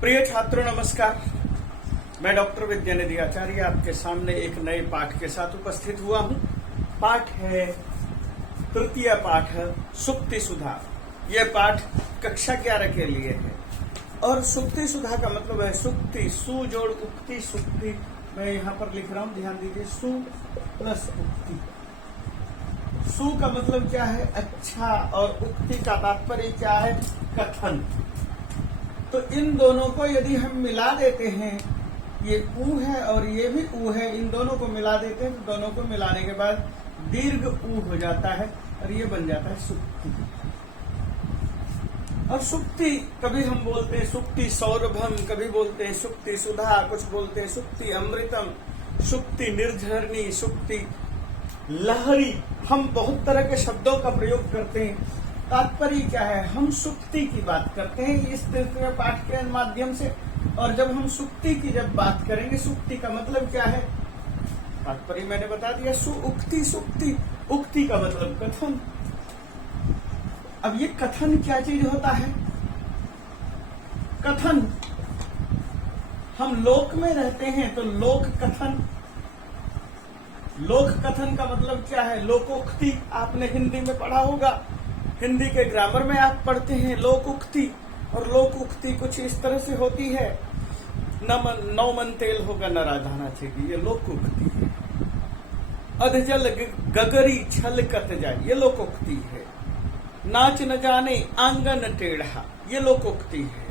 प्रिय छात्रों नमस्कार। मैं डॉक्टर विद्यानिधि आचार्य आपके सामने एक नए पाठ के साथ उपस्थित हुआ हूं। पाठ है तृतीय पाठ सुक्ति सुधा। यह पाठ कक्षा 11 के लिए है और सुक्ति सुधा का मतलब है सुक्ति, सु जोड़ उक्ति सुक्ति। मैं यहाँ पर लिख रहा हूँ, ध्यान दीजिए, सु प्लस उक्ति। सु का मतलब क्या है? अच्छा, और उक्ति का तात्पर्य क्या है? कथन। तो इन दोनों को यदि हम मिला देते हैं, ये ऊ है और ये भी ऊ है, इन दोनों को मिला देते हैं तो दोनों को मिलाने के बाद दीर्घ ऊ हो जाता है और ये बन जाता है सुक्ति। और सुक्ति कभी हम बोलते हैं सुक्ति सौरभम, कभी बोलते हैं सुक्ति सुधा, कुछ बोलते हैं सुक्ति अमृतम, सुक्ति निर्झरणी, सुक्ति लहरी। हम बहुत तरह के शब्दों का प्रयोग करते हैं। तात्पर्य क्या है? हम सुक्ति की बात करते हैं इस तृतीय पाठ के माध्यम से। और जब हम सुक्ति की जब बात करेंगे, सुक्ति का मतलब क्या है? तात्पर्य मैंने बता दिया, सुक्ति सुक्ति। उक्ति का मतलब कथन। अब ये कथन क्या चीज होता है? कथन, हम लोक में रहते हैं तो लोक कथन। लोक कथन का मतलब क्या है? लोकोक्ति। आपने हिंदी में पढ़ा होगा, हिंदी के ग्रामर में आप पढ़ते हैं लोकोक्ति। और लोकोक्ति कुछ इस तरह से होती है, नौ मन तेल होगा न राधाना चाहिए, ये लोकोक्ति है। अधजल गगरी छल कत जाए, ये लोकोक्ति है। नाच न जाने आंगन टेढ़ा, ये लोकोक्ति है।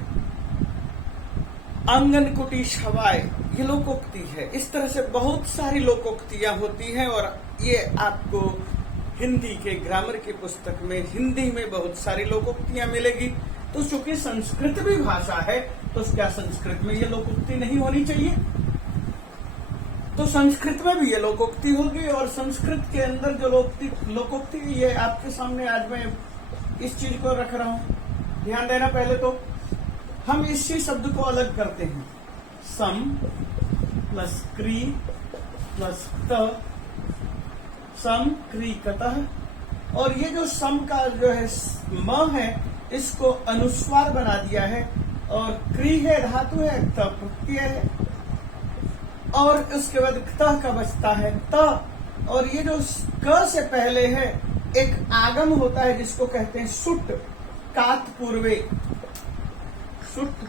आंगन कुटी छवाए, ये लोकोक्ति है। इस तरह से बहुत सारी लोकोक्तियां होती हैं और ये आपको हिंदी के ग्रामर की पुस्तक में, हिंदी में बहुत सारी लोकोक्तियां मिलेगी। तो चूंकि संस्कृत भी भाषा है तो क्या संस्कृत में ये लोकोक्ति नहीं होनी चाहिए? तो संस्कृत में भी ये लोकोक्ति होगी। और संस्कृत के अंदर जो लोकोक्ति, ये आपके सामने आज मैं इस चीज को रख रहा हूं। ध्यान देना। पहले तो हम इसी शब्द को अलग करते हैं, सम प्लस क्री प्लस त, सम क्री कतः। और ये जो सम का जो है म है, इसको अनुस्वार बना दिया है। और क्री है धातु है, त प्रत्यय है। और उसके बाद त का बचता है त। और ये जो क से पहले है एक आगम होता है जिसको कहते हैं सुट, कात पूर्वे। सुट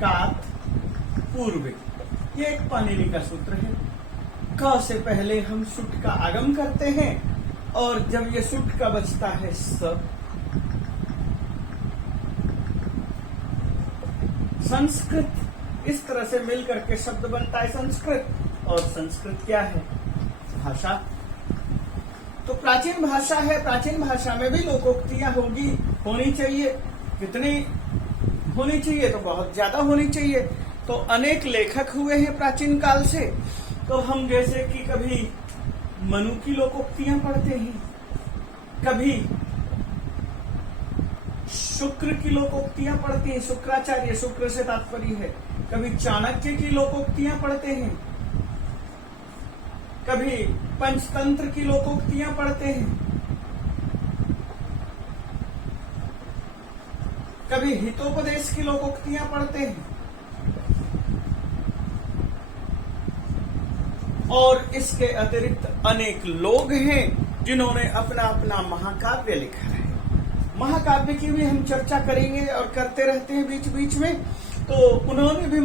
कात पूर्वे, ये एक पाणिनि का सूत्र है। क से पहले हम सुट का आगम करते हैं और जब ये सुट का बचता है स। संस्कृत, इस तरह से मिलकर के शब्द बनता है संस्कृत। और संस्कृत क्या है? भाषा। तो प्राचीन भाषा है, प्राचीन भाषा में भी लोकोक्तियां होनी चाहिए। कितनी होनी चाहिए? तो बहुत ज्यादा होनी चाहिए। तो अनेक लेखक हुए हैं प्राचीन काल से। तो हम जैसे कि कभी मनु की लोकोक्तियां पढ़ते हैं, कभी शुक्र की लोकोक्तियां पढ़ते हैं, शुक्राचार्य, शुक्र से तात्पर्य है। कभी चाणक्य की लोकोक्तियां पढ़ते हैं, कभी पंचतंत्र की लोकोक्तियां पढ़ते हैं, कभी हितोपदेश की लोकोक्तियां पढ़ते हैं। और इसके अतिरिक्त अनेक लोग हैं जिन्होंने अपना अपना महाकाव्य लिखा है। महाकाव्य की भी हम चर्चा करेंगे और करते रहते हैं बीच बीच में। तो उन्होंने भी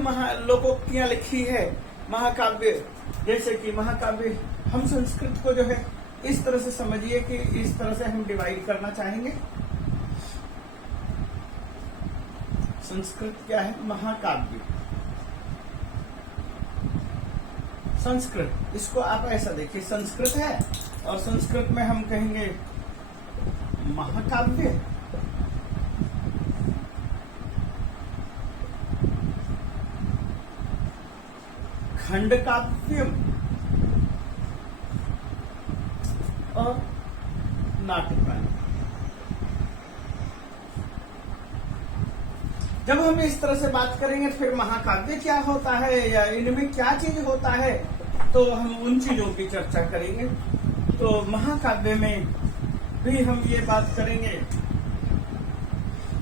लोकोक्तियां लिखी है। महाकाव्य, जैसे कि महाकाव्य, हम संस्कृत को जो है इस तरह से समझिए कि इस तरह से हम डिवाइड करना चाहेंगे। संस्कृत क्या है? महाकाव्य। संस्कृत, इसको आप ऐसा देखिए, संस्कृत है और संस्कृत में हम कहेंगे महाकाव्य। खंड काव्य और नाटकाव्य। जब हम इस तरह से बात करेंगे फिर महाकाव्य क्या होता है या इनमें क्या चीज होता है, तो हम उन चीजों की चर्चा करेंगे। तो महाकाव्य में भी हम ये बात करेंगे,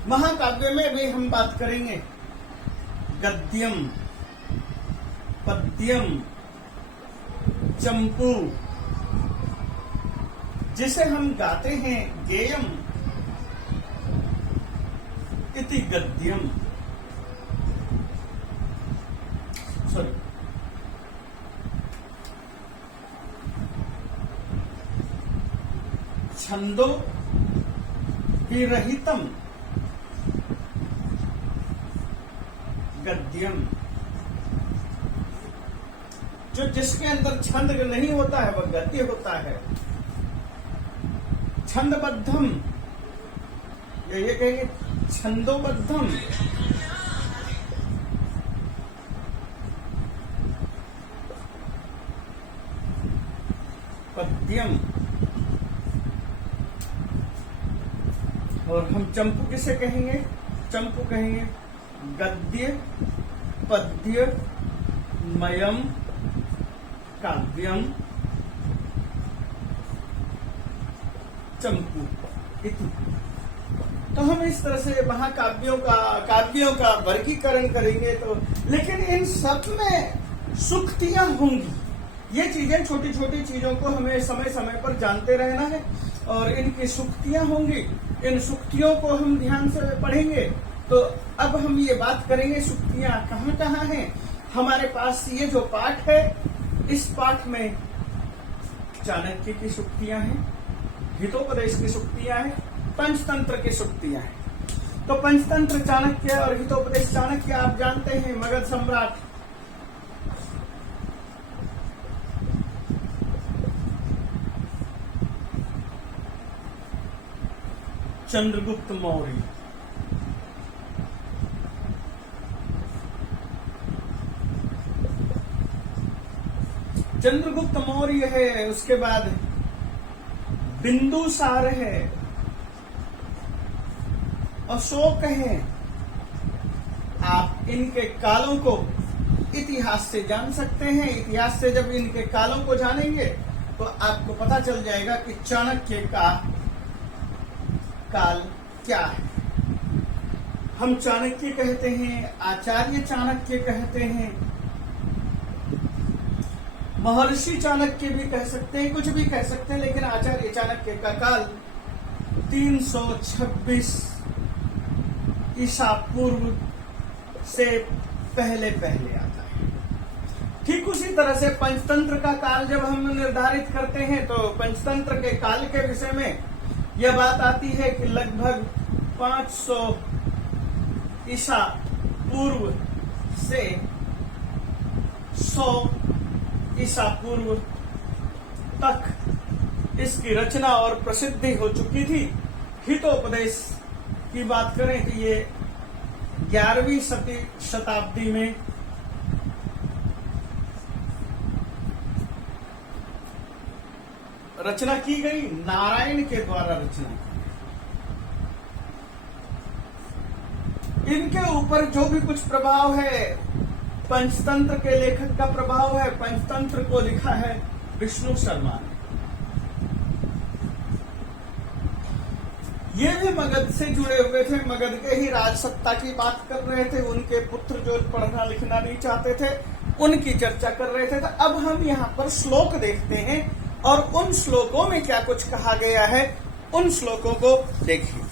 महाकाव्य में भी हम बात करेंगे गद्यम, पद्यम, चंपू, जिसे हम गाते हैं गेयम इति गद्यम, सॉरी, छंदो विरहितम गद्यम, जो जिसके अंदर छंद नहीं होता है वह गद्य होता है। छंदबद्धम, ये कहेंगे छंदोबद्धम, पद्यम। और हम चंपू किसे कहेंगे? चंपू कहेंगे गद्य, पद्य, मयम, काव्यम, चंपू इति। तो हम इस तरह से महाकाव्यों का वर्गीकरण करेंगे। तो लेकिन इन सब में सूक्तियां होंगी। ये चीजें, छोटी छोटी चीजों को हमें समय समय पर जानते रहना है और इनकी सूक्तियां होंगी। इन सूक्तियों को हम ध्यान से पढ़ेंगे। तो अब हम ये बात करेंगे सूक्तियां कहाँ कहाँ हैं। हमारे पास ये जो पाठ है, इस पाठ में चाणक्य की सूक्तियां हैं, हितोपदेश की सूक्तियां हैं, पंचतंत्र की सूक्तियां हैं। तो पंचतंत्र चाणक्य और हितोपदेश चाणक्य आप जानते हैं, मगध सम्राट चंद्रगुप्त मौर्य। चंद्रगुप्त मौर्य है, उसके बाद बिंदुसार है, अशोक है। आप इनके कालों को इतिहास से जान सकते हैं। इतिहास से जब इनके कालों को जानेंगे तो आपको पता चल जाएगा कि चाणक्य का काल क्या है। हम चाणक्य कहते हैं, आचार्य चाणक्य कहते हैं, महर्षि चाणक्य भी कह सकते हैं, कुछ भी कह सकते हैं, लेकिन आचार्य चाणक्य का काल 326 ईसा पूर्व से पहले आता है। ठीक उसी तरह से पंचतंत्र का काल जब हम निर्धारित करते हैं तो पंचतंत्र के काल के विषय में यह बात आती है कि लगभग 500 ईसा पूर्व से 100 ईसा पूर्व तक इसकी रचना और प्रसिद्धि हो चुकी थी। हितोपदेश की बात करें तो ये 11वीं शताब्दी में रचना की गई, नारायण के द्वारा रचना की। इनके ऊपर जो भी कुछ प्रभाव है, पंचतंत्र के लेखक का प्रभाव है। पंचतंत्र को लिखा है विष्णु शर्मा ने। ये भी मगध से जुड़े हुए थे, मगध के ही राजसत्ता की बात कर रहे थे। उनके पुत्र जो पढ़ना लिखना नहीं चाहते थे, उनकी चर्चा कर रहे थे। तो अब हम यहाँ पर श्लोक देखते हैं और उन श्लोकों में क्या कुछ कहा गया है, उन श्लोकों को देखिए।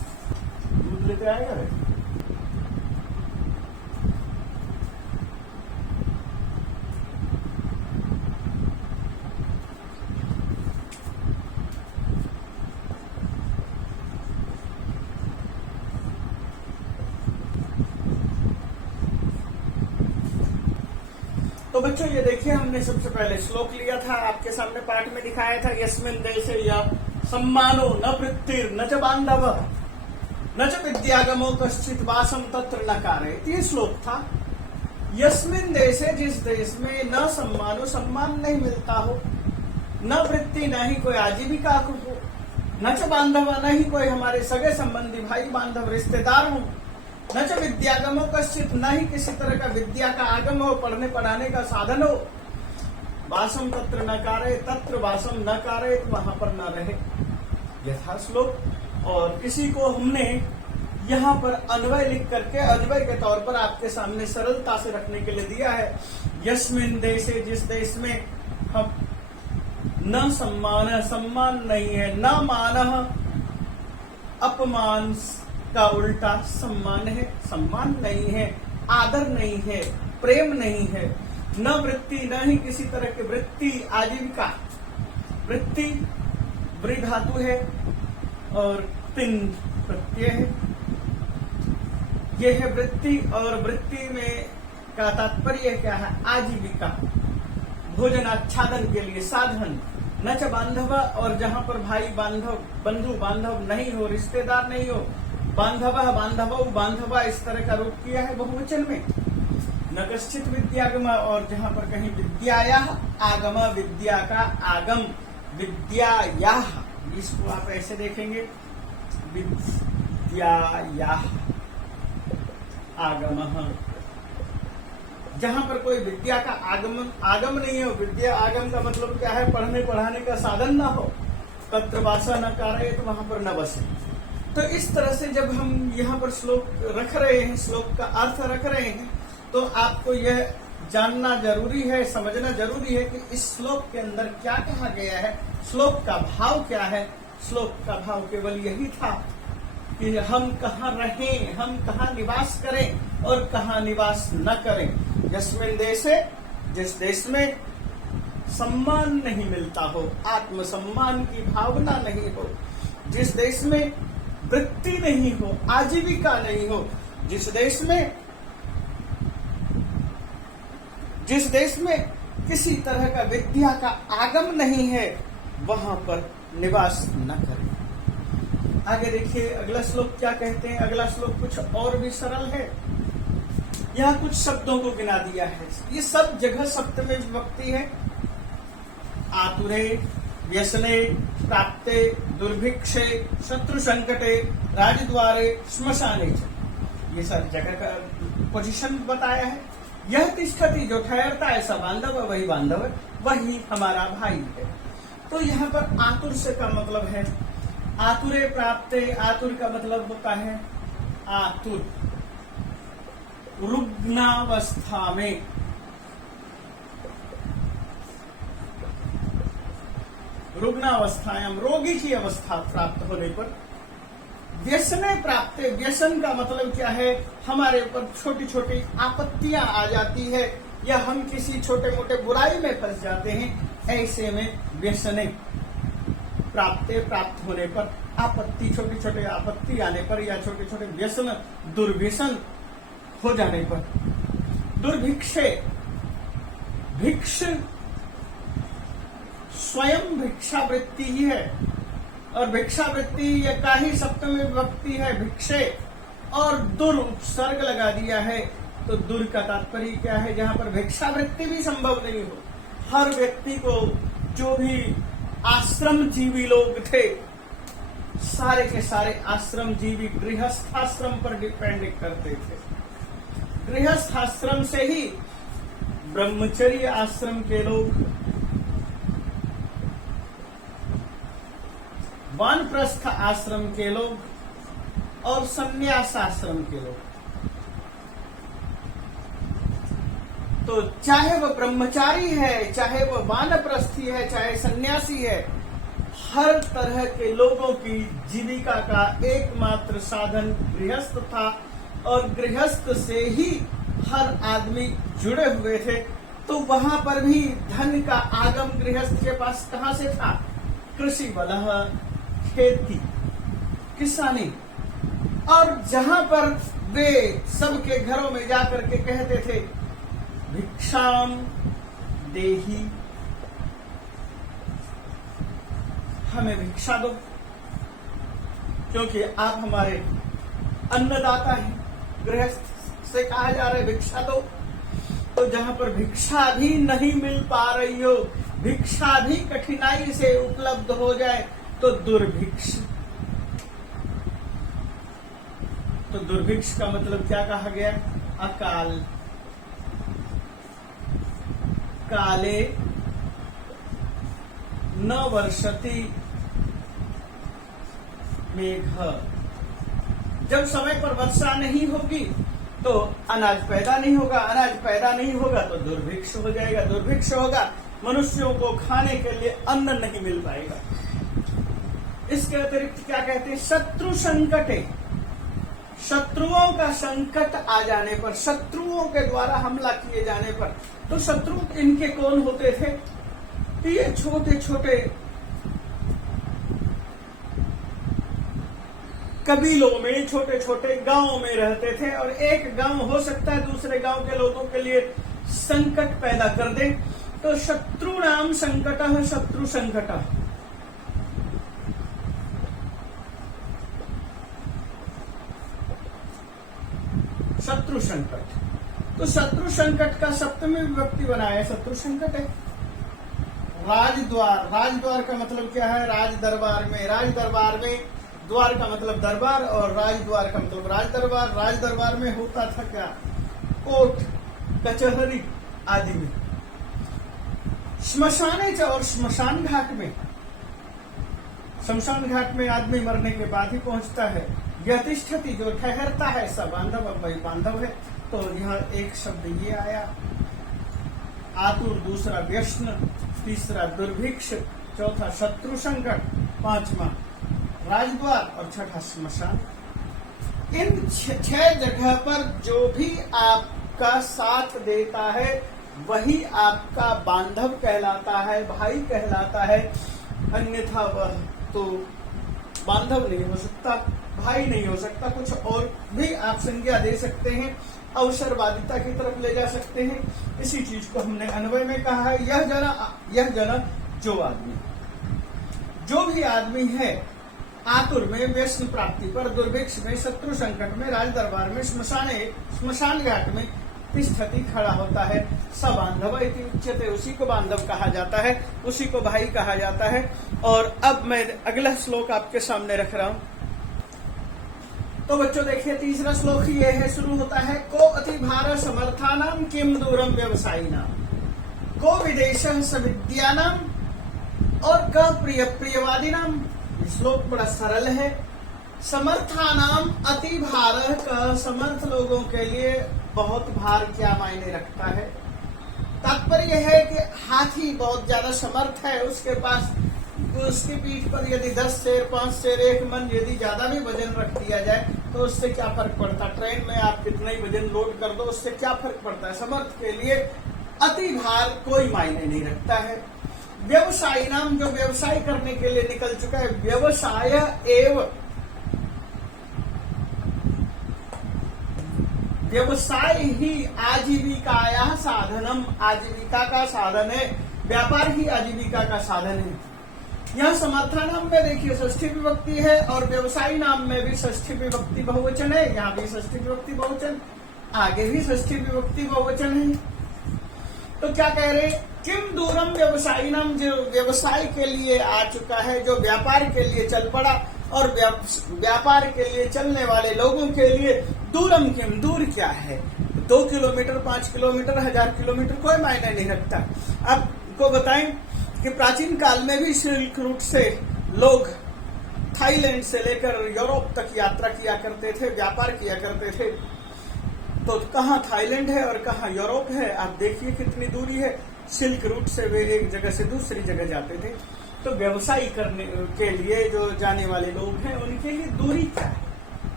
दूध लेते आएगा रे? तो बच्चों ये देखिए, हमने सबसे पहले श्लोक लिया था, आपके सामने पाठ में दिखाया था। यस्मिन् देशे या सम्मानो न वृत्तिर् न च बांधवः न च विद्यागमो कश्चित् वासं तत्र न कारयेत्। ये श्लोक था। यस्मिन् देशे, जिस देश में न सम्मानो, सम्मान नहीं मिलता हो, न वृत्ति, न ही कोई आजीविका को हो, न च बांधव, न ही कोई हमारे सगे संबंधी भाई बांधव रिश्तेदार हो, न च विद्यागमो कश्चित्, न ही किसी तरह का विद्या का आगम हो, पढ़ने पढ़ाने का साधन हो। वासम तत्र न कारयेत्, तत्र वासम न कारयेत्, वहां पर न रहे। यथा श्लोक। और इसी को हमने यहाँ पर अन्वय लिख करके अन्वय के तौर पर आपके सामने सरलता से रखने के लिए दिया है। यस्मिन देशे, जिस देश में हम न सम्मान, सम्मान नहीं है, न मान, अपमान का उल्टा सम्मान है, सम्मान नहीं है, आदर नहीं है, प्रेम नहीं है, न वृत्ति, न ही किसी तरह की वृत्ति, आजीविका। वृत्ति वृ धातु है और तिन प्रत्यय है। यह है वृत्ति, और वृत्ति में का तात्पर्य क्या है? आजीविका, भोजन आच्छादन के लिए साधन। न च बांधव, और जहां पर भाई बांधव, बंधु बांधव नहीं हो, रिश्तेदार नहीं हो, बांधव बांधव बांधवा इस तरह का रूप किया है बहुवचन में। न कश्चित विद्यागम, और जहां पर कहीं विद्याया आगम, विद्या का आगम, विद्याया, इसको आप ऐसे देखेंगे, विद्याया आगम। जहां पर कोई विद्या का आगम नहीं हो, विद्या आगम का मतलब क्या है? पढ़ने पढ़ाने का साधन ना हो, तत्र वासा न कार्य, तो वहां पर न बसे। तो इस तरह से जब हम यहाँ पर श्लोक रख रहे हैं, श्लोक का अर्थ रख रहे हैं, तो आपको यह जानना जरूरी है, समझना जरूरी है कि इस श्लोक के अंदर क्या कहा गया है, श्लोक का भाव क्या है। श्लोक का भाव केवल यही था कि हम कहाँ रहें, हम कहाँ निवास करें और कहाँ निवास न करें। यस्मिन देशे, जिस देश में सम्मान नहीं मिलता हो, आत्मसम्मान की भावना नहीं हो, जिस देश में वृत्ति नहीं हो, आजीविका नहीं हो, जिस देश में किसी तरह का विद्या का आगम नहीं है, वहां पर निवास न करें। आगे देखिए अगला श्लोक क्या कहते हैं। अगला श्लोक कुछ और भी सरल है। यहाँ कुछ शब्दों को गिना दिया है, ये सब जगह सप्तमी विभक्ति है। आतुरे, व्यसने, प्राप्ते, दुर्भिक्षे, शत्रु संकटे, राजद्वारे, श्मशाने, ये सारी जगह का पोजीशन बताया है। यह तिष्ठति, जो ठहरता है, सब बांधव, वही बांधव है, वही हमारा भाई है। तो यहाँ पर आतुर से का मतलब है आतुरे प्राप्ते। आतुर का मतलब होता है आतुर, रुग्णावस्था में, रुग्णावस्थायाम, रोगी की अवस्था प्राप्त होने पर। व्यसने प्राप्ते, व्यसन का मतलब क्या है? हमारे ऊपर छोटी छोटी आपत्तियां आ जाती है, या हम किसी छोटे मोटे बुराई में फंस जाते हैं, ऐसे में व्यसने प्राप्ते, प्राप्त होने पर, आपत्ति, छोटी छोटी आपत्ति आने पर, या छोटे छोटे व्यसन, दुर्व्यसन हो जाने पर। दुर्भिक्षे, भिक्ष स्वयं भिक्षावृत्ति ही है, और भिक्षावृत्ति यह का ही सप्तमी विभक्ति है, भिक्षे, और दुर उपसर्ग लगा दिया है। तो दुर का तात्पर्य क्या है? जहां पर भिक्षावृत्ति भी संभव नहीं हो। हर व्यक्ति को, जो भी आश्रम जीवी लोग थे, सारे के सारे आश्रम जीवी गृहस्थाश्रम पर डिपेंड करते थे। गृहस्थाश्रम से ही ब्रह्मचर्य आश्रम के लोग, वानप्रस्थ आश्रम के लोग और संन्यास आश्रम के लोग। तो चाहे वह ब्रह्मचारी है, चाहे वह वानप्रस्थी है, चाहे सन्यासी है, हर तरह के लोगों की जीविका का एकमात्र साधन गृहस्थ था, और गृहस्थ से ही हर आदमी जुड़े हुए थे। तो वहां पर भी धन का आगम गृहस्थ के पास कहां से था? कृषि बलह, खेती, किसानी। और जहां पर वे सबके घरों में जाकर के कहते थे भिक्षाम देही, हमें भिक्षा दो, क्योंकि आप हमारे अन्नदाता हैं। गृहस्थ से कहा जा रहा है भिक्षा दो। तो जहां पर भिक्षा भी नहीं मिल पा रही हो, भिक्षा भी कठिनाई से उपलब्ध हो जाए, तो दुर्भिक्ष। तो दुर्भिक्ष का मतलब क्या कहा गया? अकाल, काले न वर्षति मेघ, जब समय पर वर्षा नहीं होगी तो अनाज पैदा नहीं होगा, अनाज पैदा नहीं होगा तो दुर्भिक्ष हो जाएगा, दुर्भिक्ष होगा मनुष्यों को खाने के लिए अन्न नहीं मिल पाएगा। इसके अतिरिक्त क्या कहते हैं, शत्रु संकटे, शत्रुओं का संकट आ जाने पर, शत्रुओं के द्वारा हमला किए जाने पर। तो शत्रु इनके कौन होते थे, ये छोटे छोटे कबीलों में, छोटे छोटे गांवों में रहते थे, और एक गांव हो सकता है दूसरे गांव के लोगों के लिए संकट पैदा कर दे। तो शत्रु नाम संकट है, शत्रु संकट, शत्रु संकट। तो शत्रु संकट का सप्तमी विभक्ति बनाया, शत्रु संकट है। राजद्वार, राजद्वार का मतलब क्या है, राज दरबार में, राज दरबार में, द्वार का मतलब दरबार और राजद्वार का मतलब राज दरबार। राज दरबार में होता था क्या, कोर्ट कचहरी आदि में। श्मशाने और श्मशान घाट में, शमशान घाट में आदमी मरने के बाद ही पहुंचता है। यतिष्ठति जो ठहरता है, सब बांधव, अब वही बांधव है। तो यहाँ एक शब्द ये आया, आतुर, दूसरा व्यसन, तीसरा दुर्भिक्ष, चौथा शत्रु संकट, पांचवा राजद्वार और छठा श्मशान। इन 6 जगह पर जो भी आपका साथ देता है वही आपका बांधव कहलाता है, भाई कहलाता है। अन्यथा वह तो बांधव नहीं हो सकता, भाई नहीं हो सकता। कुछ और भी आप संज्ञा दे सकते हैं, अवसरवादिता की तरफ ले जा सकते हैं। इसी चीज को हमने अन्वय में कहा है। यह जना जो आदमी, जो भी आदमी है, आतुर में, व्यसन प्राप्ति पर, दुर्भिक्ष में, शत्रु संकट में, राज दरबार में, श्मशान घाट में तिष्ठति खड़ा होता है, स बांधव इति उच्यते, उसी को बांधव कहा जाता है, उसी को भाई कहा जाता है। और अब मैं अगला श्लोक आपके सामने रख रहा हूं। तो बच्चों देखिए, तीसरा श्लोक ये है, शुरू होता है, को अति भार समर्थानाम किम दूरम व्यवसायिनाम, को विदेश सविद्यानाम और क प्रिय प्रियवादिनाम। श्लोक बड़ा सरल है। समर्थानाम अति भार का, समर्थ लोगों के लिए बहुत भार क्या मायने रखता है। तात्पर्य है कि हाथी बहुत ज्यादा समर्थ है, उसके पास, उसकी पीठ पर यदि 10 शेर, 5 शेर, 1 मन यदि ज्यादा भी वजन रख दिया जाए तो उससे क्या फर्क पड़ता है। ट्रेन में आप कितना ही वजन लोड कर दो, उससे क्या फर्क पड़ता है। समर्थ के लिए अति भार कोई मायने नहीं रखता है। व्यवसायी नाम, जो व्यवसाय करने के लिए निकल चुका है, व्यवसाय एवं, व्यवसाय ही आजीविकाया साधनम, आजीविका का साधन है। व्यापार ही आजीविका का साधन है। यहाँ समर्था नाम में देखिए षष्ठी विभक्ति है और व्यवसायी नाम में भी षष्ठी विभक्ति बहुवचन है। यहाँ भी षष्ठी विभक्ति बहुवचन, आगे भी षष्ठी विभक्ति बहुवचन है। तो क्या कह रहे, किम दूरम व्यवसायी नाम, जो व्यवसाय के लिए आ चुका है, जो व्यापार के लिए चल पड़ा, और व्यापार के लिए चलने वाले लोगों के लिए दूरम किम, दूर क्या है, 2 किलोमीटर, 5 किलोमीटर, 1000 किलोमीटर कोई मायने नहीं रखता। आपको बताएं कि प्राचीन काल में भी सिल्क रूट से लोग थाईलैंड से लेकर यूरोप तक यात्रा किया करते थे, व्यापार किया करते थे। तो कहाँ थाईलैंड है और कहाँ यूरोप है, आप देखिए कितनी दूरी है। सिल्क रूट से वे एक जगह से दूसरी जगह जाते थे। तो व्यवसाय करने के लिए जो जाने वाले लोग हैं उनके लिए दूरी क्या है।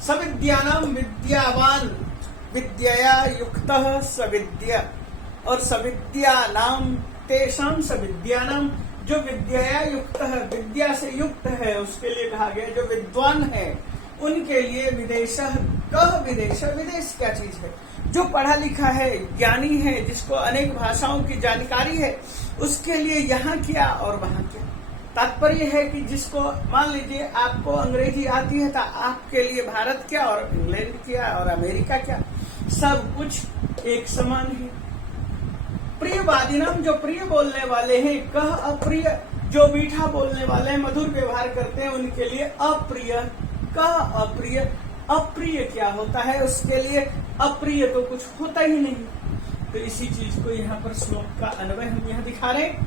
सविद्यानाम, विद्यावान, विद्या युक्तः सविद्या, और सविद्यानाम तेषाम सविद्यानाम, जो विद्या युक्त है, विद्या से युक्त है, उसके लिए कहा गया जो विद्वान है उनके लिए विदेश, कह विदेश, विदेश क्या चीज है, जो पढ़ा लिखा है, ज्ञानी है, जिसको अनेक भाषाओं की जानकारी है, उसके लिए यहाँ क्या और वहाँ क्या। तात्पर्य है कि जिसको, मान लीजिए आपको अंग्रेजी आती है तो आपके लिए भारत क्या और इंग्लैंड क्या और अमेरिका क्या, सब कुछ एक समान है। प्रियवादिनम, जो प्रिय बोलने वाले हैं, कह अप्रिय, जो मीठा बोलने वाले हैं, मधुर व्यवहार करते हैं, उनके लिए अप्रिय, कह अप्रिय। अप्रिय क्या होता है, उसके लिए अप्रिय तो कुछ होता ही नहीं। तो इसी चीज को यहाँ पर श्लोक का अन्वय हम यहाँ दिखा रहे हैं।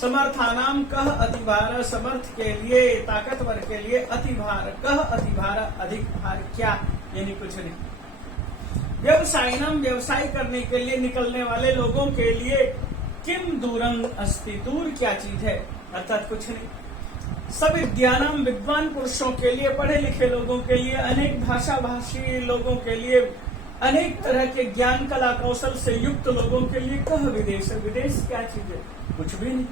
समर्थानाम कह अतिभार, समर्थ के लिए, ताकतवर के लिए अतिभार, कह अतिभार, अधिक भार क्या, यानी कुछ नहीं। व्यवसायिनम, व्यवसाय करने के लिए निकलने वाले लोगों के लिए, किम दूरम अस्ति, दूर क्या चीज है, अर्थात कुछ नहीं। सविद्यानम, विद्वान पुरुषों के लिए, पढ़े लिखे लोगों के लिए, अनेक भाषा भाषी लोगों के लिए, अनेक तरह के ज्ञान कला कौशल से युक्त लोगों के लिए, कह विदेश, विदेश क्या चीज है, कुछ भी नहीं।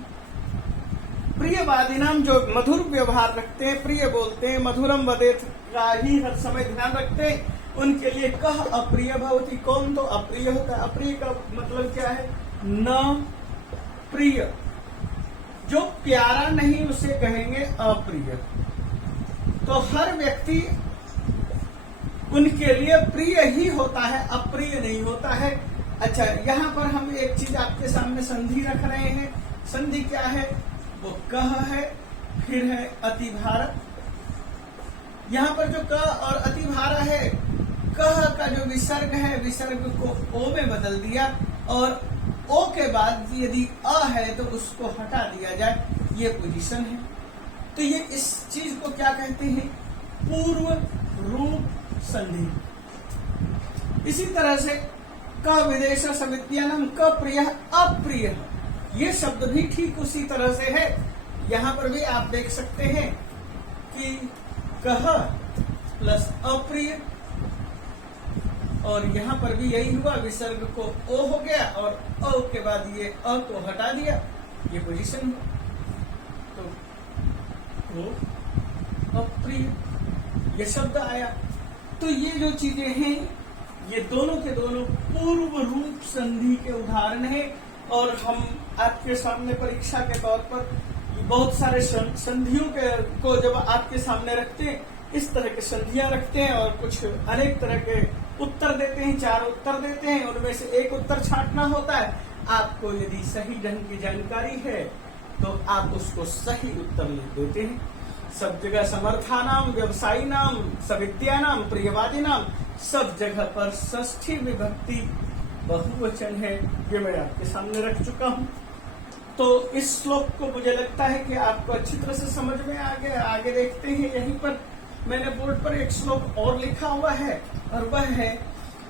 प्रियवादी नाम, जो मधुर व्यवहार रखते हैं, प्रिय बोलते हैं, मधुरम वदेत का ही हर समय ध्यान रखते हैं, उनके लिए कह अप्रिय भवति, कौन तो अप्रिय होता है। अप्रिय का मतलब क्या है, न प्रिय, जो प्यारा नहीं उसे कहेंगे अप्रिय। तो हर व्यक्ति उनके लिए प्रिय ही होता है, अप्रिय नहीं होता है। अच्छा, यहाँ पर हम एक चीज आपके सामने संधि रख रहे हैं। संधि क्या है, वो कह है, फिर है अतिभार। यहाँ पर जो क और अतिभार है, कह का जो विसर्ग है, विसर्ग को ओ में बदल दिया और ओ के बाद यदि अ है तो उसको हटा दिया जाए, ये पोजीशन है। तो ये इस चीज को क्या कहते हैं, पूर्व रूप संधि। इसी तरह से क विदेश सविद्यानम, क प्रिय अप्रिय, ये शब्द भी ठीक उसी तरह से है। यहाँ पर भी आप देख सकते हैं कि कह प्लस अप्रिय, और यहाँ पर भी यही हुआ, विसर्ग को ओ हो गया और अ के बाद ये अ को हटा दिया, ये पोजीशन है। तो अप्रिय ये शब्द आया। तो ये जो चीजें हैं, ये दोनों के दोनों पूर्व रूप संधि के उदाहरण हैं। और हम आपके सामने परीक्षा के तौर पर बहुत सारे संधियों को जब आपके सामने रखते हैं, इस तरह के संधियां रखते हैं और कुछ अनेक तरह के उत्तर देते हैं, 4 उत्तर देते हैं, उनमें से एक उत्तर छांटना होता है। आपको यदि सही ढंग की जानकारी है तो आप उसको सही उत्तर लिख देते हैं। सब जगह समर्थानाम, व्यवसायी नाम, सविद्या नाम, प्रियवादी नाम, सब जगह पर षष्ठी विभक्ति बहुवचन है। ये मैं आपके सामने रख चुका हूँ। तो इस श्लोक को मुझे लगता है कि आपको अच्छी तरह से समझ में आ गया। आगे देखते हैं, यहीं पर मैंने बोर्ड पर एक श्लोक और लिखा हुआ है और वह है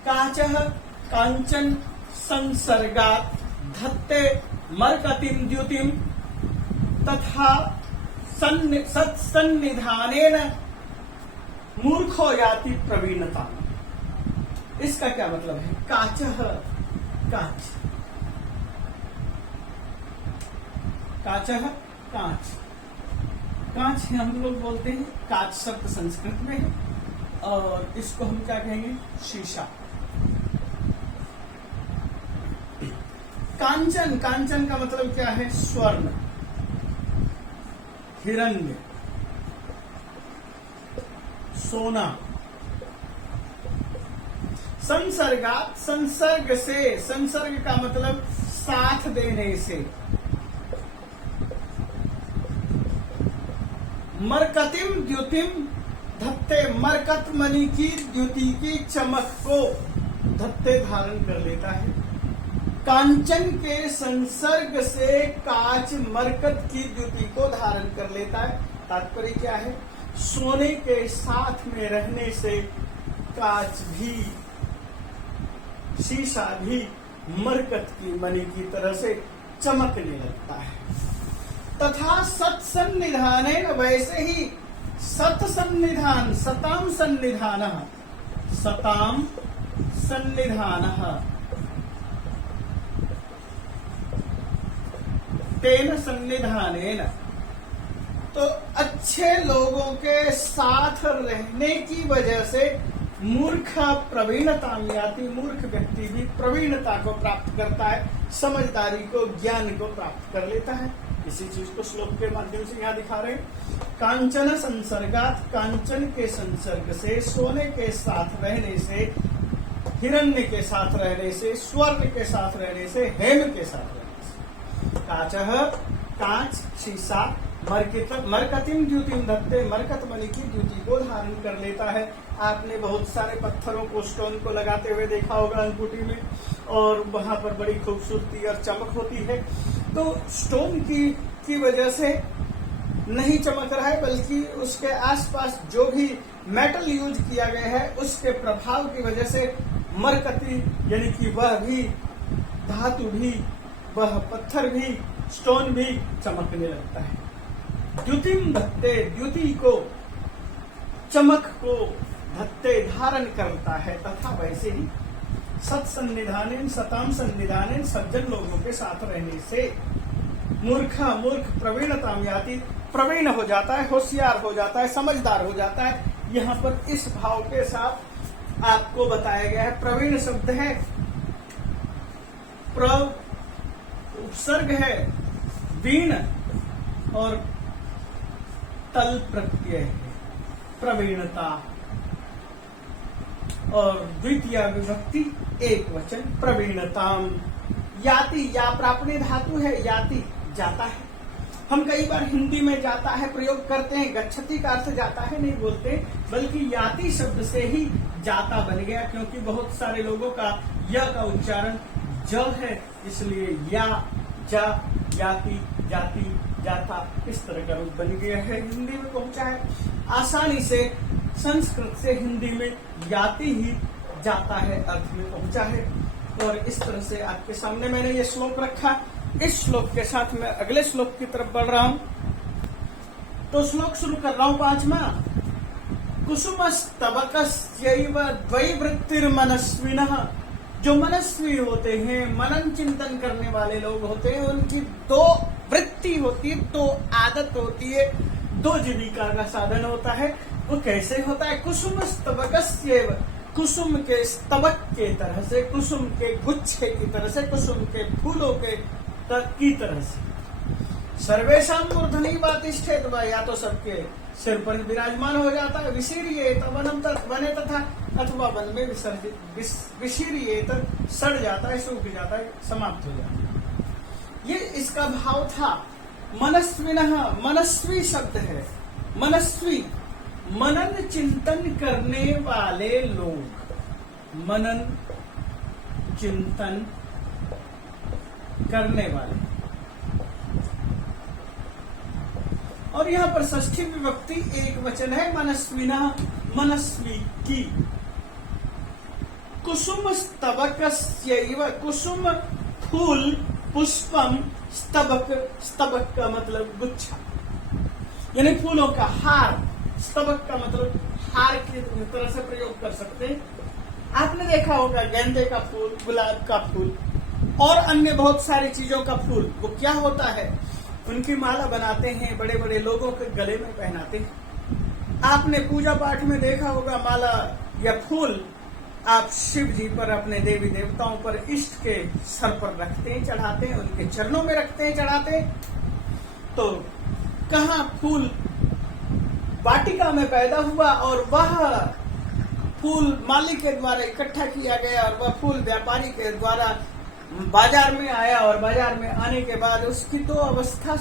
काचः कांचन संसर्गात् धत्ते मरकतिम द्युतिम तथा सत्सन्निधानेन मूर्खो याति प्रवीणता। इसका क्या मतलब है, काचः, कांच, काचः कांच, कांच हम लोग बोलते हैं, कांच शब्द संस्कृत में है और इसको हम क्या कहेंगे, शीशा। कांचन, कांचन का मतलब क्या है, स्वर्ण, हिरण्य, सोना। संसर्गात, संसर्ग से, संसर्ग का मतलब साथ देने से। मरकतिम द्युतिम धत्ते, मरकत मणि की द्युति की चमक को धत्ते धारण कर लेता है। कांचन के संसर्ग से कांच मरकत की द्युति को धारण कर लेता है। तात्पर्य क्या है, सोने के साथ में रहने से कांच भी, शीशा भी मरकत की मणि की तरह से चमकने लगता है। तथा सत्सन्निधान, वैसे ही सत्सन्निधान, सताम सन्निधान, सताम सन्निधान, तेन सन्निधानेन, तो अच्छे लोगों के साथ रहने की वजह से मूर्ख प्रवीणता याति, मूर्ख व्यक्ति भी प्रवीणता को प्राप्त करता है, समझदारी को, ज्ञान को प्राप्त कर लेता है। इसी चीज को श्लोक के माध्यम से यहाँ दिखा रहे हैं। कांचन संसर्गात, कांचन के संसर्ग से, सोने के साथ रहने से, हिरण्य के साथ रहने से, स्वर्ण के साथ रहने से, हेम के साथ रहने से। काचः कांच, शीशा, मरकतिम द्युतिम धत्ते, मरकत मणि की द्युति को धारण कर लेता है। आपने बहुत सारे पत्थरों को, स्टोन को लगाते हुए देखा होगा अंगूठी में, और वहां पर बड़ी खूबसूरती और चमक होती है। तो स्टोन की वजह से नहीं चमक रहा है, बल्कि उसके आसपास जो भी मेटल यूज किया गया है उसके प्रभाव की वजह से मरकती यानी कि वह भी धातु भी, वह पत्थर भी, स्टोन भी चमकने लगता है। द्युतिम धत्ते, द्युति को, चमक को धत्ते धारण करता है। तथा वैसे ही सत्सन्निधानेन, सताम सन्निधानेन, सज्जन लोगों के साथ रहने से मूर्ख प्रवीणताम याति, प्रवीण हो जाता है, होशियार हो जाता है, समझदार हो जाता है। यहाँ पर इस भाव के साथ आपको बताया गया है। प्रवीण शब्द है, उपसर्ग है वीण और तल प्रत्यय है प्रवीणता, और द्वितीय विभक्ति एक वचन प्रवीणताम। याति, या प्रापणे धातु है, याति जाता है। हम कई बार हिंदी में जाता है प्रयोग करते हैं, गच्छति का अर्थ जाता है नहीं बोलते, बल्कि याति शब्द से ही जाता बन गया, क्योंकि बहुत सारे लोगों का य का उच्चारण ज है, इसलिए या, जा, याति, जाति, जाता इस तरह का रूप बन गया है, हिंदी में पहुंचा है। आसानी से संस्कृत से हिंदी में याति ही जाता है अर्थ में पहुंचा है। और इस तरह से आपके सामने मैंने ये श्लोक रखा। इस श्लोक के साथ मैं अगले श्लोक की तरफ बढ़ रहा हूं। तो श्लोक शुरू कर रहा हूं 5वां। कुसुमस्तबकस्यैव द्वैवृत्तिर्मनस्विनः, जो मनस्वी होते हैं, मनन चिंतन करने वाले लोग होते हैं, उनकी दो वृत्ति होती है, दो आदत होती है, दो जीविका का साधन होता है। वो कैसे होता है? कुसुम स्तबकस्यैव, कुसुम के स्तबक के तरह से, कुसुम के गुच्छे की तरह से, कुसुम के फूलों के की तरह से। सर्वेषां मूर्धनि वा तिष्ठेत, या तो सबके सिर पर विराजमान हो जाता है। विशीर्येत वनम वने तथा, अथवा वन में विशीर्येत सड़ जाता है, सूख जाता है, समाप्त हो जाता है। ये इसका भाव था। मनस्विनः, मनस्वी शब्द है। मनस्वी, मनन चिंतन करने वाले लोग, मनन चिंतन करने वाले। और यहाँ पर षष्ठी विभक्ति एक वचन है, मनस्विना, मनस्वी की। कुसुम स्तबकस्यैव, कुसुम फूल, पुष्पम, स्तबक, स्तबक का मतलब गुच्छा यानी फूलों का हार, स्तबक का मतलब हार की तरह से प्रयोग कर सकते हैं। आपने देखा होगा गेंदे का फूल, गुलाब का फूल और अन्य बहुत सारी चीजों का फूल, वो क्या होता है? उनकी माला बनाते हैं, बड़े बड़े लोगों के गले में पहनाते हैं। आपने पूजा पाठ में देखा होगा माला या फूल आप शिव जी पर, अपने देवी देवताओं पर, इष्ट के सर पर रखते हैं, चढ़ाते हैं, उनके चरणों में रखते हैं, चढ़ाते हैं। तो कहाँ फूल वाटिका में पैदा हुआ और वह फूल माली के द्वारा इकट्ठा किया गया और वह फूल व्यापारी के द्वारा बाजार में आया, और बाजार में आने के बाद उसकी दो अवस्था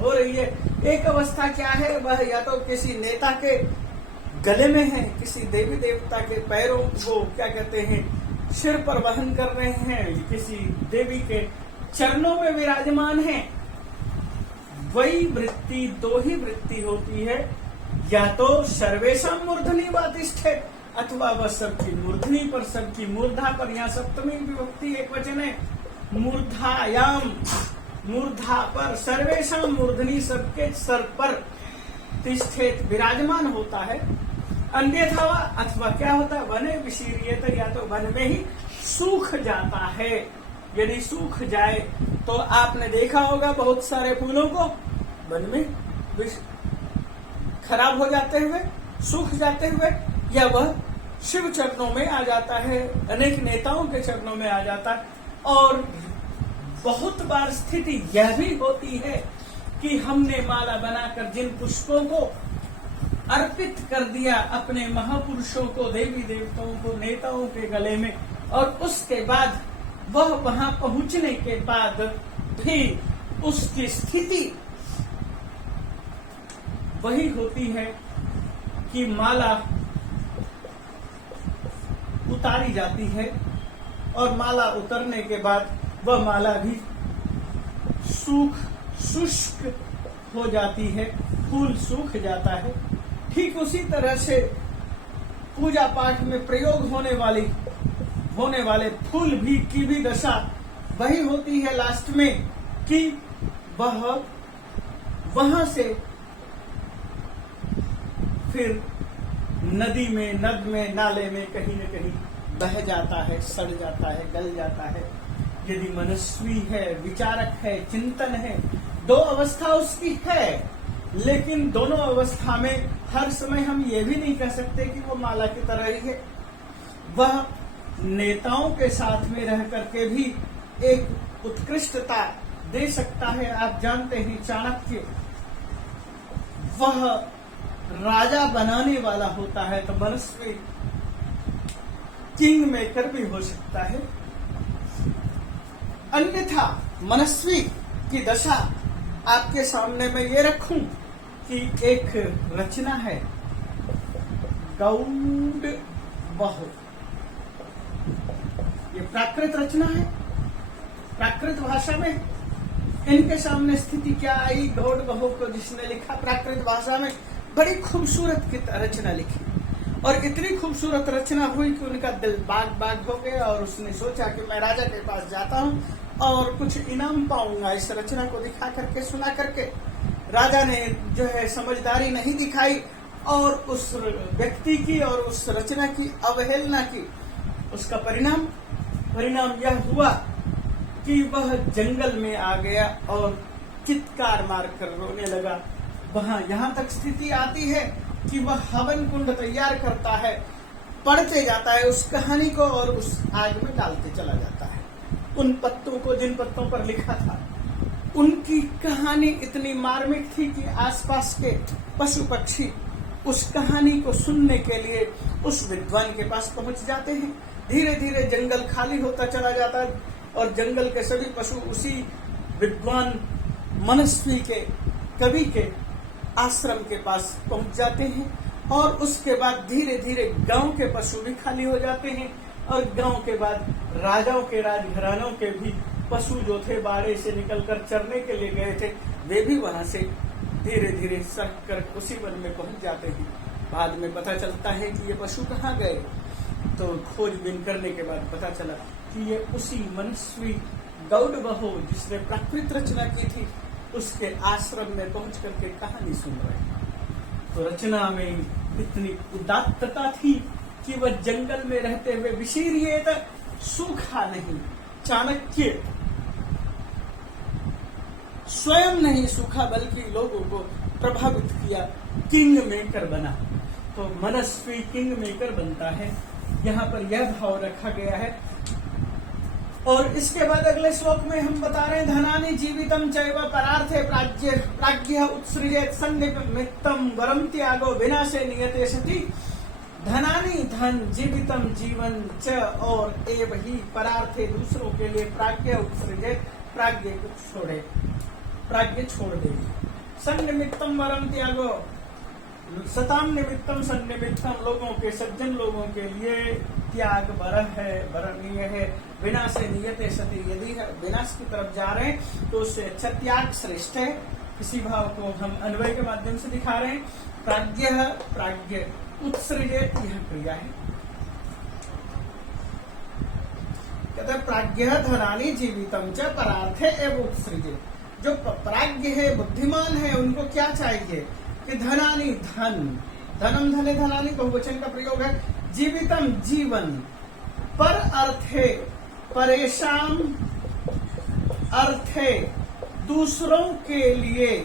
हो रही है। एक अवस्था क्या है? वह या तो किसी नेता के गले में है, किसी देवी देवता के पैरों को क्या कहते हैं सिर पर वहन कर रहे हैं, किसी देवी के चरणों में विराजमान है। वही वृत्ति, दो ही वृत्ति होती है, या तो सर्वेषां मूर्धनि वा तिष्ठेत, अथवा वह सबकी मूर्धनी पर, सबकी मूर्धा पर। यहाँ सप्तमी विभक्ति एक वचन है, मूर्धायाम, मूर्धा पर, सर्वेषां मूर्धनि, सबके सर पर, तिष्ठेत विराजमान होता है। अन्यथा अथवा क्या होता है? वने विशीर्येत, या तो वन में ही सूख जाता है। यदि सूख जाए तो आपने देखा होगा बहुत सारे फूलों को वन में खराब हो जाते हुए, सूख जाते हुए, या वह शिव चरणों में आ जाता है, अनेक नेताओं के चरणों में आ जाता है। और बहुत बार स्थिति यह भी होती है कि हमने माला बनाकर जिन पुष्पों को अर्पित कर दिया अपने महापुरुषों को, देवी देवताओं को, नेताओं के गले में, और उसके बाद वह वहां पहुंचने के बाद भी उसकी स्थिति वही होती है कि माला उतारी जाती है, और माला उतरने के बाद वह माला भी शुष्क हो जाती है, फूल सूख जाता है। ठीक उसी तरह से पूजा पाठ में प्रयोग होने वाले फूल की भी दशा वही होती है लास्ट में कि वह वहां से फिर नदी में, नद में, नाले में कहीं न कहीं बह जाता है, सड़ जाता है, गल जाता है। यदि मनस्वी है, विचारक है, चिंतन है, दो अवस्था उसकी है, लेकिन दोनों अवस्था में हर समय हम ये भी नहीं कह सकते कि वो माला की तरह ही है। वह नेताओं के साथ में रह करके भी एक उत्कृष्टता दे सकता है। आप जानते हैं चाणक्य, वह राजा बनाने वाला होता है, तो मनस्वी किंग मेकर भी हो सकता है। अन्यथा मनस्वी की दशा आपके सामने मैं ये रखूं कि एक रचना है गौड़ बहो। ये प्राकृत रचना है, प्राकृत भाषा में इनके सामने स्थिति क्या आई। गौड़ बहो को जिसने लिखा प्राकृत भाषा में बड़ी खूबसूरत की रचना लिखी, और इतनी खूबसूरत रचना हुई कि उनका दिल बाग बाग हो गया, और उसने सोचा कि मैं राजा के पास जाता हूँ और कुछ इनाम पाऊंगा इस रचना को दिखा करके, सुना करके। राजा ने जो है समझदारी नहीं दिखाई और उस व्यक्ति की और उस रचना की अवहेलना की। उसका परिणाम यह हुआ कि वह जंगल में आ गया और चित्कार मारकर रोने लगा। वहां यहां तक स्थिति आती है कि वह हवन कुंड तैयार करता है, पढ़ते जाता है उस कहानी को और उस आग में डालते चला जाता है। उन पत्तों को, जिन पत्तों पर लिखा था, उनकी कहानी इतनी मार्मिक थी कि आसपास के पशु पक्षी उस कहानी को सुनने के लिए उस विद्वान के पास पहुंच जाते हैं। धीरे धीरे जंगल खाली होता चला जाता है और जंगल के सभी पशु उसी विद्वान मनस्वी के, कवि के आश्रम के पास पहुंच जाते हैं। और उसके बाद धीरे धीरे गांव के पशु भी खाली हो जाते हैं, और गांव के बाद राजाओं के, राजघरानों के भी पशु जो थे बाड़े से निकलकर चरने के लिए गए थे, वे भी वहां से धीरे धीरे सट कर उसी वन में पहुंच जाते हैं। बाद में पता चलता है कि ये पशु कहाँ गए, तो खोजबीन करने के बाद पता चला कि ये उसी मनस्वी गौड़ बहो जिसने प्राकृत रचना की थी, उसके आश्रम में पहुंच करके कहानी सुन रहे हैं। तो रचना में इतनी उदात्तता थी कि वह जंगल में रहते हुए विशीर्येत, सूखा नहीं। चाणक्य स्वयं नहीं सूखा बल्कि लोगों को प्रभावित किया, किंग मेकर बना। तो मनस्वी किंग मेकर बनता है, यहाँ पर यह भाव रखा गया है। और इसके बाद अगले श्लोक में हम बता रहे हैं, धनानि जीवितम चैव परार्थे प्राज्ञः उत्सृजेत सन्निमित्तम वरम त्यागो विनाशे नियते सति। धनानि धन, जीवितम जीवन च, और एव ही परार्थे दूसरों के लिए प्राज्ञः उत्सृजेत, प्राज्ञ को छोड़े, प्राज्ञ छोड़ देगी। सन्निमित्तम वरम त्यागो, सताम निमित्तम सन्निमित्तम, लोगों के, सज्जन लोगों के लिए त्याग वरणीय है। विनाशे नियते सति, यदि विनाश की तरफ जा रहे हैं तो उससे अच्छा त्याग श्रेष्ठ है। इसी भाव को हम अन्वय के माध्यम से दिखा रहे हैं। प्राज्ञ उत्सृजेत, यह क्रिया है। कहते हैं प्राज्ञः धनानि जीवितम च परार्थे एव उत्सृजेत। जो प्राज्ञ है, बुद्धिमान है, उनको क्या चाहिए कि धनानि धन, धनम धने धनानि बहुवचन का प्रयोग है। जीवितम जीवन, पर अर्थे, परेशान अर्थे, दूसरों के लिए,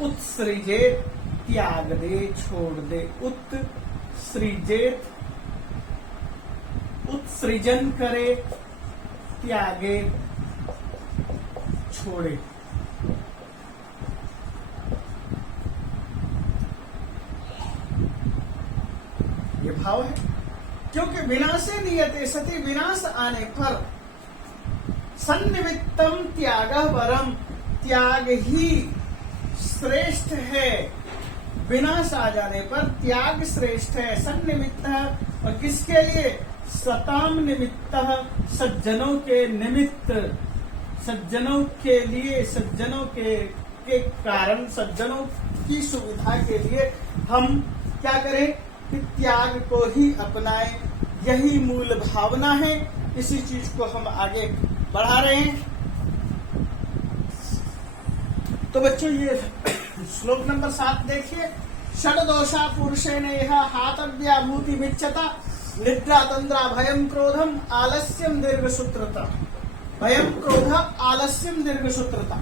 उत्सृजेत, त्याग दे, छोड़ दे। उत्सृजेत, उत्सृजन करे, त्यागे, छोड़े। ये भाव है, क्योंकि विनाशे नियते सति, विनाश आने पर सन्निमित्तम त्यागः वरम, त्याग ही श्रेष्ठ है। विनाश आ जाने पर त्याग श्रेष्ठ है। सन्निमित्त, और किसके लिए? सताम निमित्त, सज्जनों के निमित्त, सज्जनों के लिए, सज्जनों के कारण, सज्जनों की सुविधा के लिए हम क्या करें कि त्याग को ही अपनाएं। यही मूल भावना है, इसी चीज को हम आगे बढ़ा रहे हैं। तो बच्चों ये श्लोक नंबर 7 देखिए। षड्दोषा पुरुषेण यह हातव्या भूति मिच्छता, निद्रा तंद्रा भयम क्रोधम आलस्यम दीर्घसूत्रता। भयम क्रोध आलस्यम दीर्घसूत्रता।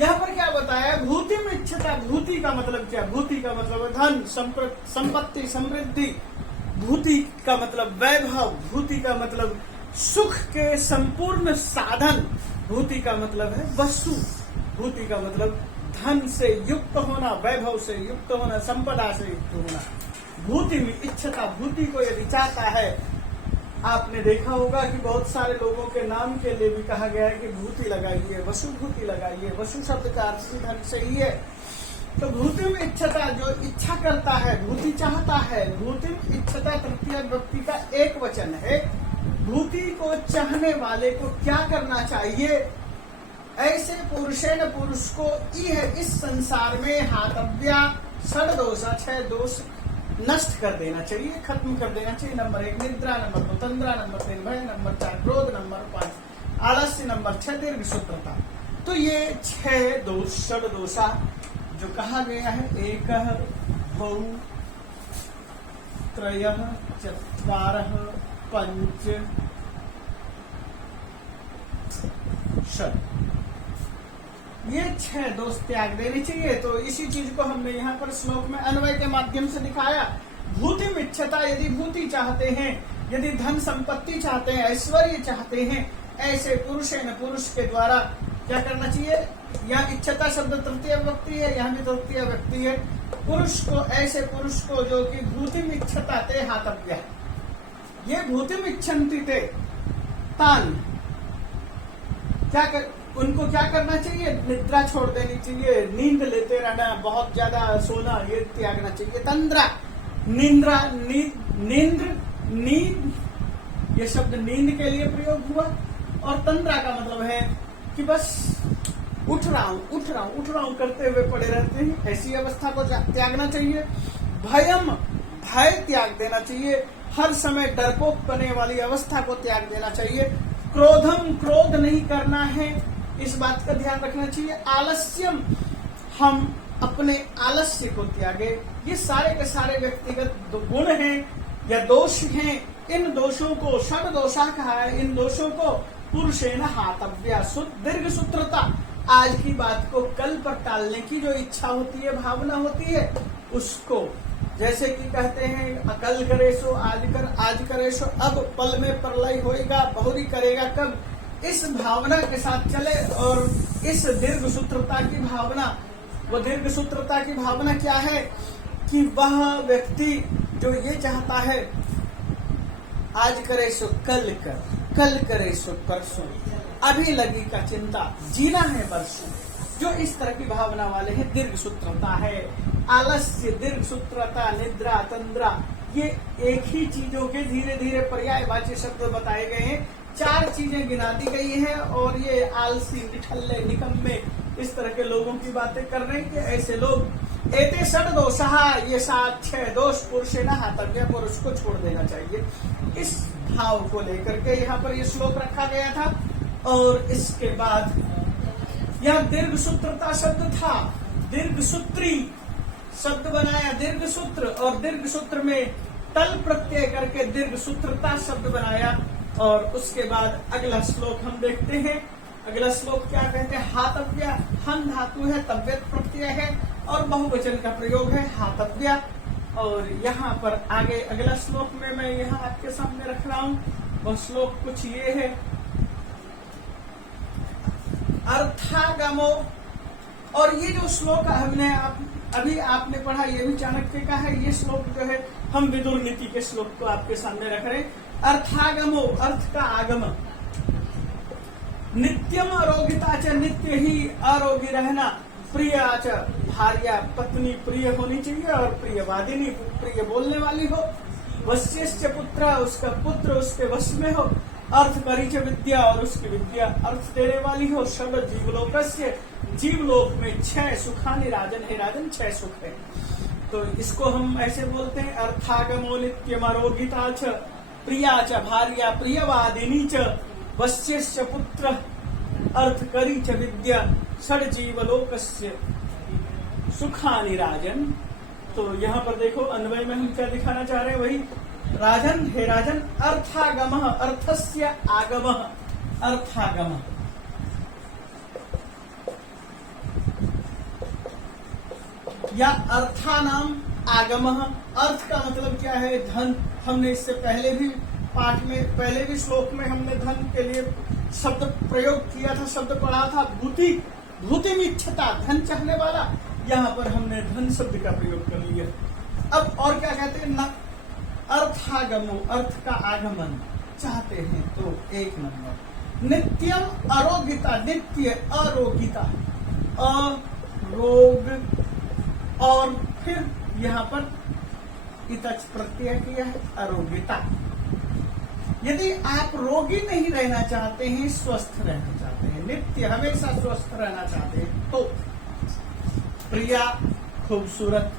यहाँ पर क्या बताया? भूति में इच्छता। भूति का मतलब क्या? भूति का मतलब धन, संपत्ति, समृद्धि। भूति का मतलब वैभव। भूति का मतलब सुख के संपूर्ण साधन। भूति का मतलब है वस्तु। भूति का मतलब धन से युक्त होना, वैभव से युक्त होना, संपदा से युक्त होना। भूति में इच्छता। भूति को यदि चाहता है, आपने देखा होगा कि बहुत सारे लोगों के नाम के लिए भी कहा गया है कि भूति लगाइए, वसु भूति लगाइए। वसु शब्द का अर्थ भी धन से ही है। तो भूति में इच्छता, जो इच्छा करता है, भूति चाहता है। भूति में इच्छता तृतीय व्यक्ति का एक वचन है। भूति को चाहने वाले को क्या करना चाहिए? ऐसे पुरुषेण, पुरुष को इस संसार में हातव्या षड्दोषा, 6 दोष नष्ट कर देना चाहिए, खत्म कर देना चाहिए। नंबर 1 निद्रा, नंबर 2 तंद्रा, नंबर 3 भय, नंबर 4 क्रोध, नंबर 5 आलस्य, नंबर 6 दीर्घसूत्रता। तो ये 6 दोष, षड्दोषा जो कहा गया है, 1 2 3 4 5 6, ये 6 दोष त्याग देने चाहिए। तो इसी चीज को हमने यहाँ पर श्लोक में अन्वय के माध्यम से दिखाया। भूति में इच्छता, यदि भूति चाहते हैं, यदि धन संपत्ति चाहते हैं, ऐश्वर्य चाहते हैं, ऐसे पुरुष है न, पुरुष के द्वारा क्या करना चाहिए? यहाँ इच्छता शब्द तृतीय व्यक्ति है, यहाँ भी तृतीय व्यक्ति है। पुरुष को, ऐसे पुरुष को जो कि भूति में इच्छता ते हातव्य, ये भूति में इच्छन्ति ते तान, उनको क्या करना चाहिए? निद्रा छोड़ देनी चाहिए, नींद लेते रहना, बहुत ज्यादा सोना, ये त्यागना चाहिए। तंद्रा, निंद्रा, नींद, ये शब्द नींद के लिए प्रयोग हुआ। और तंद्रा का मतलब है कि बस उठ रहा हूं करते हुए पड़े रहते हैं, ऐसी अवस्था को त्यागना चाहिए। भयम, भय त्याग देना चाहिए, हर समय डरपोक बने वाली अवस्था को त्याग देना चाहिए। क्रोधम, क्रोध नहीं करना है, इस बात का ध्यान रखना चाहिए। आलस्यम, हम अपने आलस्य को त्यागे। ये सारे के सारे व्यक्तिगत गुण हैं या दोष हैं। इन दोषों को षड्दोषा कहा है। इन दोषों को पुरुषेण हातव्या, दीर्घ सूत्रता, आज की बात को कल पर टालने की जो इच्छा होती है, भावना होती है, उसको, जैसे कि कहते हैं अकल करे सो आज कर, आज करे सो अब, पल में प्रलय होएगा, बहुरी करेगा कब। इस भावना के साथ चले। और इस दीर्घ सूत्रता की भावना, वो दीर्घ सूत्रता की भावना क्या है कि वह व्यक्ति जो ये चाहता है, आज करे सो कल कर, कल करे सो परसों, अभी लगी का चिंता, जीना है बरसों, जो इस तरह की भावना वाले हैं, दीर्घ सूत्रता है। आलस्य, दीर्घ सूत्रता, निद्रा, तंद्रा, ये एक ही चीजों के धीरे धीरे पर्यायवाची शब्द बताए गए हैं। 4 चीजें गिना दी गई हैं। और ये आलसी, निठल्ले, निकम्मे, इस तरह के लोगों की बातें कर रहे हैं कि ऐसे लोग एते षड्दोषा, ये 7-6 दोष पुरुषेण हातव्या, पुरुष को छोड़ देना चाहिए। इस भाव को लेकर के यहाँ पर ये श्लोक रखा गया था। और इसके बाद यह दीर्घ सूत्रता शब्द था, दीर्घ सूत्री शब्द बनाया, दीर्घ सूत्र, और दीर्घ सूत्र में तल प्रत्यय करके दीर्घ सूत्रता शब्द बनाया। और उसके बाद अगला श्लोक हम देखते हैं। अगला श्लोक क्या कहते हैं? हातव्या, हन धातु है, तव्यत प्रत्यय है और बहुवचन का प्रयोग है, हातव्या। और यहाँ पर आगे अगला श्लोक में मैं यहाँ आपके सामने रख रहा हूँ। वह श्लोक कुछ ये है, अर्थागमो। और ये जो श्लोक हमने अभी आपने पढ़ा, ये भी चाणक्य का है। ये श्लोक जो है हम विदुर नीति के श्लोक को आपके सामने रख रहे हैं। अर्थागमो, अर्थ का आगमन। नित्यम अरोगिता च, नित्य ही अरोगी रहना। प्रिया च, भार्या पत्नी प्रिय होनी चाहिए और प्रियवादिनी, प्रिय बोलने वाली हो। वश्यश्च पुत्र, उसका पुत्र उसके वश में हो। अर्थ करी च विद्या, और उसकी विद्या अर्थ देने वाली हो। षड जीवलोकस्य, जीवलोक में 6 सुखानि राजन, हे राजन 6 सुख है। तो इसको हम ऐसे बोलते हैं, अर्थागमो नित्यम अरोगिता च, प्रिया च भार्या प्रियवादिनी च, वश्यश्च पुत्र अर्थ करी च विद्या, षड जीवलोकस्य सुखानि राजन। तो यहाँ पर देखो अन्वय में हम क्या दिखाना चाह रहे हैं, वही राजन, हे राजन, अर्थागमः, अर्थस्य आगमः, अर्थागमः या अर्थानाम आगमः। अर्थ का मतलब क्या है, धन। हमने इससे पहले भी पाठ में, पहले भी श्लोक में हमने धन के लिए शब्द प्रयोग किया था, शब्द पढ़ा था, भूति, भूतिमिच्छता, धन चाहने वाला। यहाँ पर हमने धन शब्द का प्रयोग कर लिया। अब और क्या कहते हैं, न अर्थागमो, अर्थ का आगमन चाहते हैं तो 1 नंबर नित्यम अरोगिता, नित्य अरोगिता, अरोग, और फिर यहाँ पर इतच प्रत्यय किया है, अरोगिता। यदि आप रोगी नहीं रहना चाहते हैं, स्वस्थ रहना चाहते हैं, नित्य हमेशा स्वस्थ रहना चाहते हैं, तो प्रिया खूबसूरत,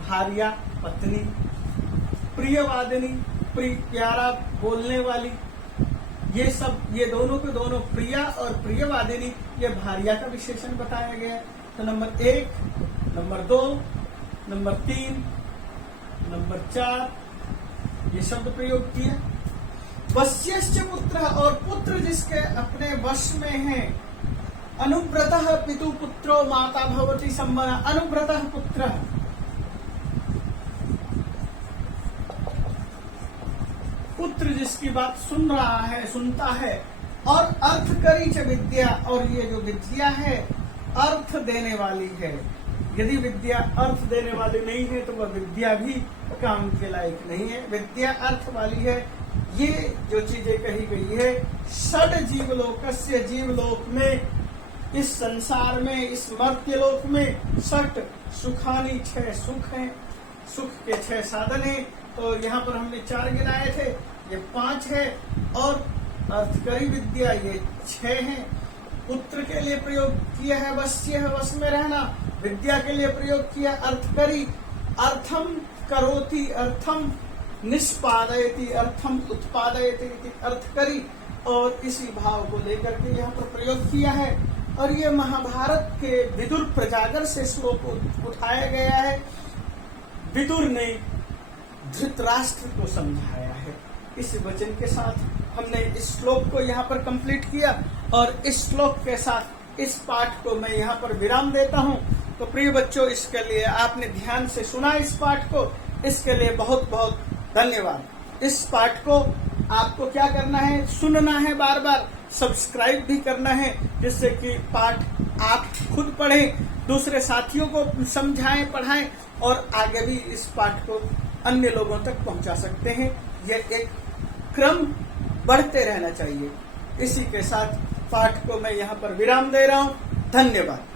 भार्या पत्नी, प्रियवादिनी प्यारा बोलने वाली, ये सब, ये दोनों के दोनों, प्रिया और प्रियवादिनी, ये भार्या का विशेषण बताया गया है। तो नंबर 1, नंबर 2, नंबर 3, नंबर 4 ये शब्द प्रयोग किया। वश्यश्च पुत्र, और पुत्र जिसके अपने वश में है। अनुव्रतः पितु पुत्रो माता भवति सम्मना, अनुव्रतः पुत्र, पुत्र जिसकी बात सुन रहा है, सुनता है। और अर्थ करी च विद्या, और ये जो विद्या है अर्थ देने वाली है। यदि विद्या अर्थ देने वाली नहीं है तो वह विद्या भी काम के लायक नहीं है। विद्या अर्थ वाली है। ये जो चीजें कही गई है, षड जीवलोकस्य, जीवलोक में, इस संसार में, इस मर्त्यलोक में, षट सुखानी 6 सुख हैं, सुख के 6 साधन हैं। तो यहाँ पर हमने 4 गिनाए थे, ये 5 है, और अर्थकरी विद्या ये 6 हैं। पुत्र के लिए प्रयोग किया है वश्य है, वश में रहना। विद्या के लिए प्रयोग किया अर्थकरी, अर्थम करोति, अर्थम निष्पादयति, अर्थम उत्पादयति, अर्थकरी, और इसी भाव को लेकर के यहाँ पर प्रयोग किया है। और ये महाभारत के विदुर प्रजागर से श्लोक उठाया गया है। विदुर ने धृतराष्ट्र को समझाया है। इस वचन के साथ हमने इस श्लोक को यहाँ पर कंप्लीट किया, और इस श्लोक के साथ इस पाठ को मैं यहाँ पर विराम देता हूँ। तो प्रिय बच्चों, इसके लिए आपने ध्यान से सुना इस पाठ को, इसके लिए बहुत बहुत धन्यवाद। इस पाठ को आपको क्या करना है, सुनना है, बार बार सब्सक्राइब भी करना है, जिससे कि पाठ आप खुद पढ़ें, दूसरे साथियों को समझाएं, पढ़ाएं, और आगे भी इस पाठ को अन्य लोगों तक पहुंचा सकते हैं। यह एक क्रम बढ़ते रहना चाहिए। इसी के साथ पाठ को मैं यहाँ पर विराम दे रहा हूँ। धन्यवाद।